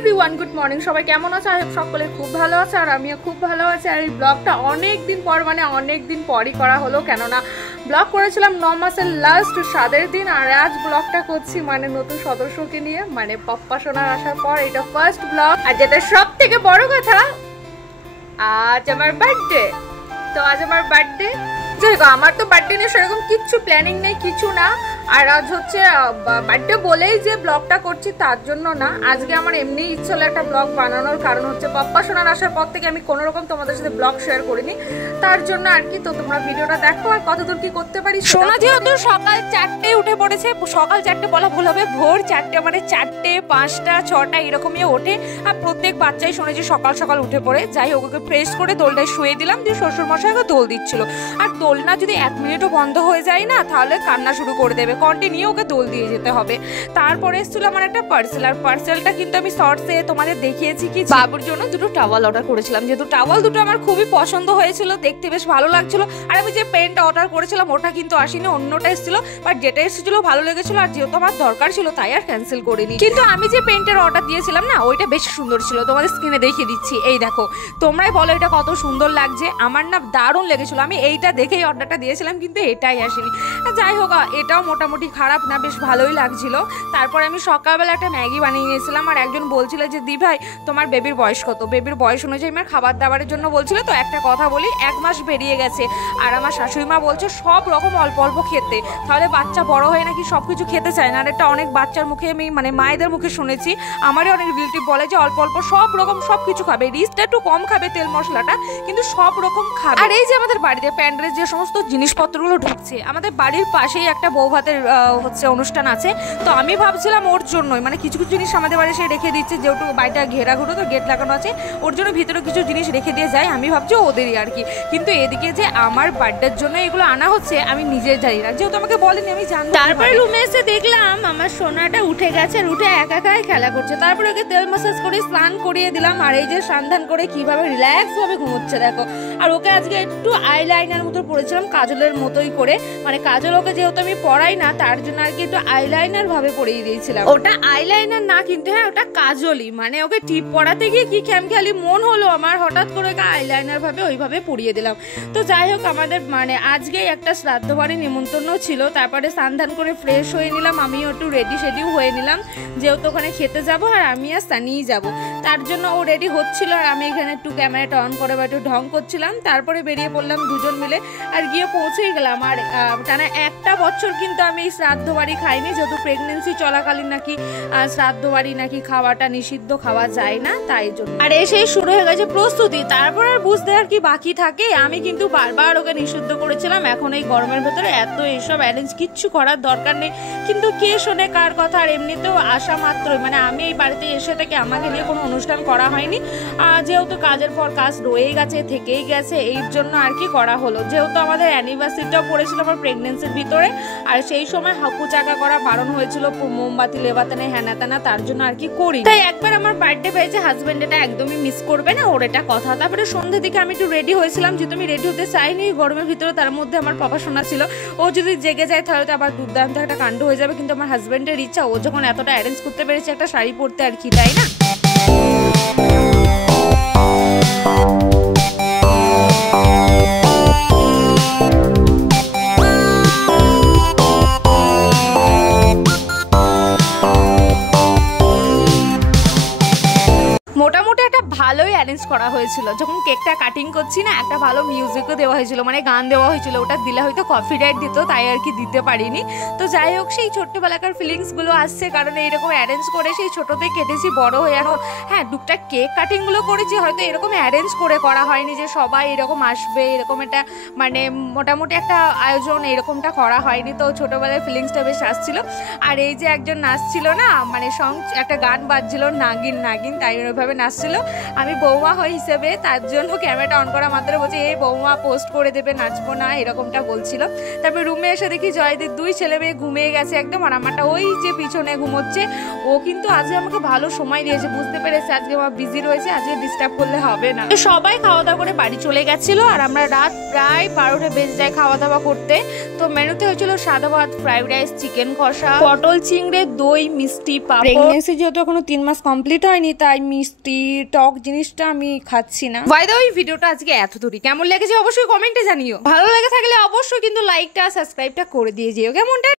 Everyone, good morning. সবাই কেমন আছে? সকলে খুব ভালো আছে আর আমিও খুব ভালো আছি। আর এই ব্লগটা অনেক দিন পর, মানে অনেক দিন পরই করা হলো, কেননা ব্লগ করেছিলাম 9 মাসের লাস্ট 7 দিন। আর আজ ব্লগটা করছি মানে নতুন সদস্যকে নিয়ে, মানে পপ্পা সোনার আসার পর এটা ফার্স্ট ব্লগ। আর যেটা সব থেকে বড় কথা, আজ আমার বার্থডে। তো আজ আমার বার্থডে, যাই হোক আমার তো বার্থডে নিয়ে সেরকম কিচ্ছু প্ল্যানিং নেই, কিছু না। আর আজ হচ্ছে বার্থডে বলেই যে ব্লগটা করছি তার জন্য না, আজকে আমার এমনি ইচ্ছে হলো একটা ব্লগ বানানোর। কারণ হচ্ছে পপ্পা সোনার আসার পর থেকে আমি কোনো রকম তোমাদের সাথে ব্লগ শেয়ার করিনি, তার জন্য আর কি। তো তোমরা ভিডিওটা দেখো আর কতদূর কি করতে পারি। সোনা যেহেতু সকাল 4টে উঠে পড়েছে, সকাল 4টে বলা ভুল হবে, ভোর 4টে, মানে 4টে 5টা 6টা এরকমই ওঠে। আর প্রত্যেক বাচ্চাই শুনেছি সকাল সকাল উঠে পড়ে। যাই হোক, ওকে ফ্রেশ করে দোলটায় শুয়ে দিলাম, দিয়ে শ্বশুরমশাই ওকে দোল দিচ্ছিল। আর দোলনা যদি 1 মিনিটও বন্ধ হয়ে যায় না, তাহলে কান্না শুরু করে দেবে, কন্টিনিউ ওকে দোল দিয়ে যেতে হবে। তারপরে এসেছিল আমার একটা পার্সেল, আর পার্সেলটা কিন্তু আমি শর্টসে তোমাদের দেখিয়েছি কি বাবুর জন্য 2টো টাওয়াল অর্ডার করেছিলাম। যেহেতু টাওয়াল দুটো আমার খুবই পছন্দ হয়েছিল, দেখতে বেশ ভালো লাগছিল। আর আমি যে পেনটা অর্ডার করেছিলাম ওটা কিন্তু আসেনি, অন্যটা এসেছিল। বাট যেটা এসেছিল ভালো লেগেছিল, আর যেহেতু আমার দরকার ছিল তাই আর ক্যান্সেল করিনি। কিন্তু আমি যে পেনটার অর্ডার দিয়েছিলাম না, ওইটা বেশ সুন্দর ছিল। তোমাদের স্ক্রিনে দেখিয়ে দিচ্ছি, এই দেখো, তোমরাই বলো এটা কত সুন্দর লাগছে। আমার না দারুণ লেগেছিল, আমি এইটা দেখেই অর্ডারটা দিয়েছিলাম, কিন্তু এটাই আসেনি। যাই হোক, এটাও মোটামুটি খারাপ না, বেশ ভালোই লাগছিল। তারপর আমি সকালবেলা একটা ম্যাগি বানিয়ে নিয়েছিলাম। আর একজন বলছিল যে দি ভাই তোমার বেবির বয়স কত? বেবির বয়স অনুযায়ী আমার খাবার দাবারের জন্য বলছিল। তো একটা কথা বলি, 1 মাস বেরিয়ে গেছে, আর আমার শাশুড়ি মা বলছে সব রকম অল্প অল্প খেতে, তাহলে বাচ্চা বড় হয়ে নাকি সব কিছু খেতে চায় না। আর এটা অনেক বাচ্চার মুখে আমি, মানে মায়েদের মুখে শুনেছি, আমারই অনেক রিলেটিভ বলে যে অল্প অল্প সব রকম সব কিছু খাবে, রিচটা একটু কম খাবে, তেল মশলাটা, কিন্তু সব রকম খাবে। আর এই যে আমাদের বাড়িতে প্যান্ডেলের যে সমস্ত জিনিসপত্রগুলো ঢুকছে, আমাদের বাড়ির পাশেই একটা বউ ভাতের হচ্ছে অনুষ্ঠান আছে। তো আমি ভাবছিলাম ওর জন্যই, মানে কিছু কিছু জিনিস আমাদের বাড়ি সে রেখে দিচ্ছে, যেহেতু বাড়িটা ঘেরা ঘুরো, তো গেট লাগানো আছে, ওর জন্য ভিতরে কিছু জিনিস রেখে দিয়ে যায়। আমি ভাবছি ওদেরই আর কি, কিন্তু এদিকে যে আমার বার্থডের জন্য এগুলো আনা হচ্ছে আমি নিজে জানি না, যেহেতু আমাকে বলেনি, আমি জানি। তারপরে রুমে এসে দেখলাম আমার সোনাটা উঠে গেছে, আর উঠে একা একাই খেলা করছে। তারপরে ওকে তেল ম্যাসাজ করে স্নান করিয়ে দিলাম। আর এই যে সান্ধান করে কিভাবে রিল্যাক্স ভাবে ঘুমোচ্ছে দেখো। আর ওকে আজকে একটু আইলাইনার মতো পরেছিলাম, কাজলের মতোই করে, মানে কাজল ওকে যেহেতু আমি পরাই না তার জন্য আর কি একটু আইলাইনার ভাবে পরিয়ে দিয়েছিলাম। ওটা আইলাইনার না কিন্তু, হ্যাঁ ওটা কাজলই, মানে ওকে টিপ পরাতে গিয়ে কি খেয়ালি মন হলো আমার, হঠাৎ করে ওকে আইলাইনার ভাবে ওইভাবে পরিয়ে দিলাম। তো যাই হোক, আমাদের মানে আজকেই একটা শ্রাদ্ধ বাড়ি নিমন্ত্রণ ছিল। তারপরে স্নান করে ফ্রেশ হয়ে নিলাম, আমিও একটু রেডি শেডিও হয়ে নিলাম, যেহেতু ওখানে খেতে যাবো আর আমি আর সানিই যাবো, তার জন্য ও রেডি হচ্ছিল। আর আমি এখানে একটু ক্যামেরাটা অন করে বা একটু ঢং করছিলাম। তারপরে বেরিয়ে পড়লাম দুজন মিলে, আর গিয়ে পৌঁছেই গেলাম। আর টানা 1টা বছর কিন্তু আমি এই শ্রাদ্ধ বাড়ি খাইনি, যেহেতু প্রেগনেন্সি চলাকালীন নাকি শ্রাদ্ধ বাড়ি নাকি খাওয়াটা নিষিদ্ধ, খাওয়া যায় না, তাই জন্য। আর এসেই শুরু হয়ে গেছে প্রস্তুতি। তারপর আর বুঝতে আর কি বাকি থাকে, আমি কিন্তু বারবার ওকে নিষিদ্ধ করেছিলাম, এখন এই গরমের ভেতরে এত এইসব অ্যারেঞ্জ কিচ্ছু করার দরকার নেই। কিন্তু কে শোনে কার কথা। আর এমনিতেও আসা মাত্রই, মানে আমি এই বাড়িতে এসে থেকে আমাকে নিয়ে কোনো অনুষ্ঠান করা হয়নি, যেহেতু কাজের পর কাজ রয়ে গেছে, থেকেই গেছে, এই জন্য আর কি করা হলো। যেহেতু আমাদের অ্যানিভার্সারিটাও পড়েছিল আমার প্রেগনেন্সির ভিতরে, আর সেই সময় হাকু চাকা করা বারণ হয়েছিল, মোমবাতি লেবাতে নেই, হ্যানা তেনা, তার জন্য আর কি করি। তাই একবার আমার বার্থডে পেয়েছে, হাজবেন্ড এটা একদমই মিস করবে না, ওর এটা কথা। তারপরে সন্ধ্যের দিকে আমি একটু রেডি হয়েছিলাম, যেহেতু আমি রেডি হতে চাইনি গরমের ভিতরে, তার মধ্যে আমার পাপা শোনা ছিল, ও যদি জেগে যায় তাহলে তো আবার দুর্দান্ত একটা কাণ্ড হয়ে যাবে। কিন্তু আমার হাজবেন্ডের ইচ্ছা, ও যখন এতটা অ্যারেঞ্জ করতে পেরেছে একটা শাড়ি পরতে আর কি, তাই না? মোটামুটি একটা ভালোই অ্যারেঞ্জ করা হয়েছিল। যখন কেকটা কাটিং করছি না, একটা ভালো মিউজিকও দেওয়া হয়েছিল, মানে গান দেওয়া হয়েছিল, ওটা দিলে হয়তো কপিরাইট দিত, তাই আর কি দিতে পারিনি। তো যাই হোক, সেই ছোট্টবেলাকার ফিলিংসগুলো আসছে, কারণ এইরকম অ্যারেঞ্জ করে সেই ছোটোতে কেটেছি, বড় হয়ে এখন হ্যাঁ টুকটাক কেক কাটিংগুলো করেছি, হয়তো এরকম অ্যারেঞ্জ করে করা হয়নি যে সবাই এরকম আসবে, এরকম একটা মানে মোটামুটি একটা আয়োজন এরকমটা করা হয়নি। তো ছোটোবেলার ফিলিংসটা বেশ আসছিল। আর এই যে একজন নাচছিল না, মানে একটা গান বাজছিল, নাগিন নাগিন, তাই ওইভাবে নাচছিল। আমি বৌমা হয় হিসেবে, তার জন্য ক্যামেরাটা অন করা মাত্র বলছে এই বৌমা পোস্ট করে দেবে, নাচবো না, এরকমটা বলছিল। তারপরে রুমে এসে দেখি জয়দের 2 ছেলে মেয়ে ঘুমিয়ে গেছে একদম, আর আমারটা ওই যে পিছনে ঘুমোচ্ছে। ও কিন্তু আজকে আমাকে ভালো সময় দিয়েছে, বুঝতে পেরেছে আজকে আমার বিজি রয়েছে, আজকে ডিস্টার্ব করলে হবে না। তো সবাই খাওয়া দাওয়া করে বাড়ি চলে গেছিল, আর আমরা রাত প্রায় 12টা বেজে যায় খাওয়া দাওয়া করতে। তো মেনুতে হয়েছিল সাদা ভাত, ফ্রাইড রাইস, চিকেন কষা, পটল চিংড়ে, দই, মিষ্টি, পাঁপড়। প্রেগন্যান্সি যেহেতু এখনো 3 মাস কমপ্লিট হয়নি, তাই মিষ্টি টক জিনিসটা আমি খাচ্ছি না। বাই দ্য ওয়ে, ভিডিওটা আজকে এত দূরই, কেমন লেগেছে অবশ্যই কমেন্টে জানিও। ভালো লেগে থাকলে অবশ্যই কিন্তু লাইকটা সাবস্ক্রাইবটা করে দিয়ে যেও, কেমনটা।